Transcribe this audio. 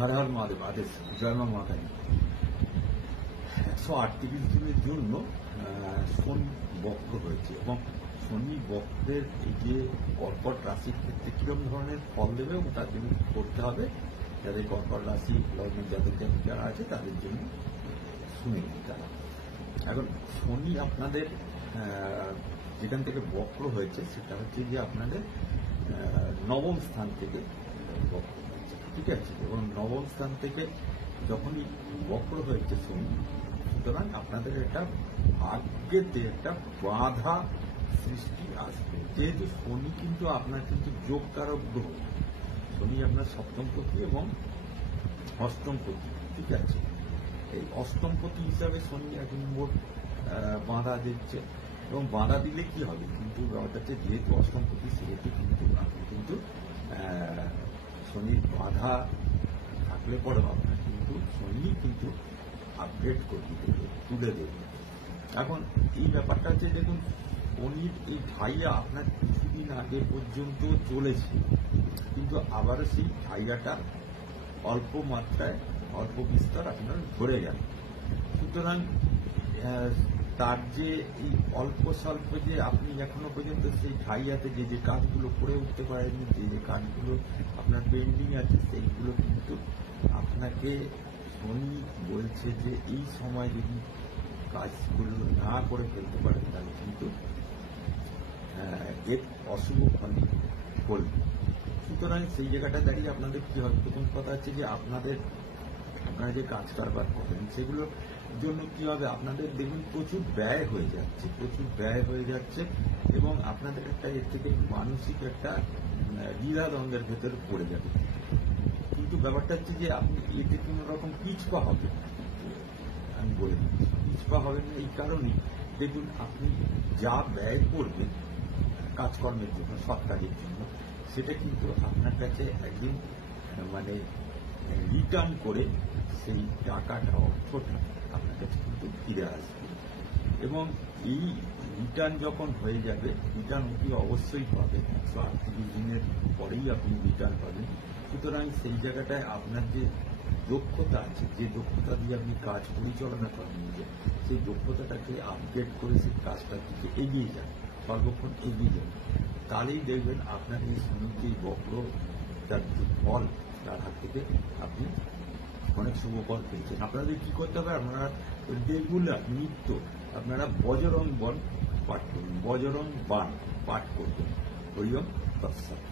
হর হর মহাদেব আদেশ জয় মা মাতারি। 138 দিনের জন্য শনি বক্র হয়েছে এবং শনি বক্রের এই যে কর্কট রাশির ক্ষেত্রে কিরকম ধরনের ফল দেবে এবং তার জন্য করতে হবে, যাদের কর্কট রাশি লগ্নের যাদের যারা আছে তাদের জন্য শুনে নিন তারা। এখন শনি আপনাদের যেখান থেকে বক্র হয়েছে সেটা হচ্ছে যে আপনাদের নবম স্থান থেকে বক্র হয়েছে, ঠিক আছে। এবং নবম স্থান থেকে যখনই বক্র হয়েছে শনি, সুতরাং আপনাদের একটা ভাগ্যেতে একটা বাধা সৃষ্টি আসবে। যেহেতু শনি কিন্তু আপনার কিন্তু যোগকারক গ্রহ, শনি আপনার সপ্তমপতি এবং অষ্টমপতি, ঠিক আছে। এই অষ্টমপতি হিসাবে শনি 1 নম্বর বাধা দিচ্ছে এবং বাধা দিলে কি হবে, কিন্তু ব্যাপারটা যেহেতু অষ্টমপতি সেহেতু কিন্তু আপনি কিন্তু শনির বাধা থাকলে পরে আপনার কিন্তু শনি কিন্তু আপডেট করে দেবে, তুলে দেবে। এখন এই ব্যাপারটা হচ্ছে দেখুন, শনির এই ঢাইয়া আপনার কিছুদিন আগে পর্যন্ত চলেছে, কিন্তু আবারও সেই ঢাইয়াটা অল্প মাত্রায় অল্প বিস্তার আপনার ধরে গেল। সুতরাং তার যে এই অল্প স্বল্প যে আপনি এখনো পর্যন্ত সেই ঢাইয়াতে যে যে কাজগুলো করে উঠতে পারেননি, যে যে কাজগুলো আপনার পেন্ডিং আছে, সেইগুলো কিন্তু আপনাকে শনি বলছে যে এই সময় যদি কাজগুলো না করে ফেলতে পারেন তাহলে কিন্তু এর অশুভ ফলই করবে। সুতরাং সেই জায়গাটা দাঁড়িয়ে আপনাদের কি হবে, প্রথম কথা হচ্ছে যে আপনারা যে কাজ কারবার করেন সেগুলোর জন্য কি হবে, আপনাদের দেখুন প্রচুর ব্যয় হয়ে যাচ্ছে এবং আপনাদের একটা এর থেকে মানসিক একটা দ্বিধাদ্বন্দ্বের ভেতরে পড়ে যাবে। কিন্তু ব্যাপারটা হচ্ছে যে আপনি এতে কোনো রকম পিছপা হবেন না, আমি বলে দিচ্ছি পিছপা হবেন না। এই কারণেই দেখুন, আপনি যা ব্যয় করবেন কাজকর্মের জন্য, সৎ কাজের জন্য, সেটা কিন্তু আপনার কাছে একদিন মানে রিটার্ন করে সেই টাকাটা, অর্থটা আপনার কাছে কিন্তু ফিরে আসবে এবং এই রিটার্ন যখন হয়ে যাবে, রিটার্ন অতি অবশ্যই পাবেন, 138 দিনের পরেই আপনি রিটার্ন পাবেন। সুতরাং সেই জায়গাটায় আপনার যে দক্ষতা আছে, যে দক্ষতা দিয়ে আপনি কাজ পরিচালনা করেন নিজে, সেই দক্ষতাটাকে আপডেট করে সেই কাজটার দিকে এগিয়ে যান, সর্বক্ষণ এগিয়ে যান। তাহলেই দেখবেন আপনার এই শনির যে বক্র তার যে ফল, তার হাত থেকে আপনি অনেক শুভ ফল পেয়েছেন। আপনাদের কি করতে হবে, আপনারা রেগুলার নিত্য আপনারা বজরং বন পাঠ করুন, বজরং বাণ পাঠ করবেন। হরি ওম তৎসৎ।